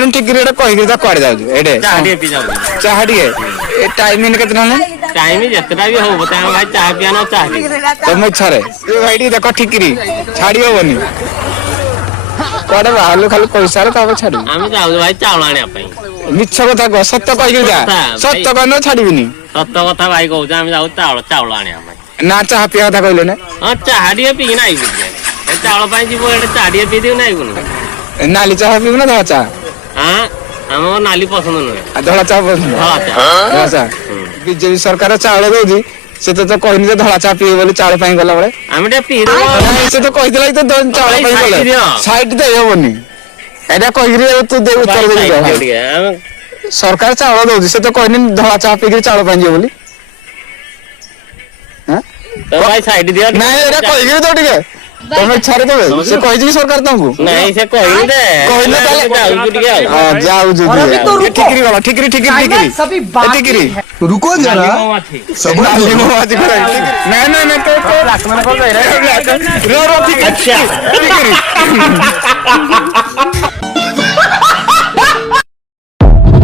पारन ठीक रे कहि के कुआड़ जाउ एडे चाह टे पी जाऊ चाह टिके ए टाइम इन केतना ने टाइम जतरा भी हो बता भाई चाह पियानो चाह तो मु छरे ए भाई टी देखो ठिकरी छाड़ी होबनी कोडे बाहर खाली पैसा रे ताबे छाड़ी आमे जाऊ भाई चावल आने पई मिछ कथा ग सत्य कहि के जा सत्य कहनो छाड़ीबिनी सत्य कथा भाई कहू आमे जाऊ चावल आने पई ना चाह पिया कथा कहले ने हां चाह टे पी नाही ए चावल पई जीवो ए चाह टे पी दिउ नाही गुनु नाली चाह पीबू ना धला चाह हां हमो नाली पसंद न धला चाह पसंद धला चाह बीजेपी सरकार चावल दउजी से तो कहनी जे धला चाह पिए बोली चावल पई गला बळे आमे टे पी दो से तो कहि दिला तो चावल पई गले साइड दे होबनी एडा कहि रे तू दे उत्तर दे सरकार चावल दउजी से तो कहनी धला चाह पी के चावल पई जे बोली हां तो भाई साइड दिया नहीं एडा कहि रे तो ठीक तमे छारे देबे से कहि जी सरकार तुमको नहीं से कहि दे कहले जाऊ टिके हां जाऊ जी ठिकरी वाला ठिकरी सभी बात ठिकरी रुको जरा सब नाली मवाजी करे नहीं नहीं नहीं तो लाख मन को रे रो रो ठिकरी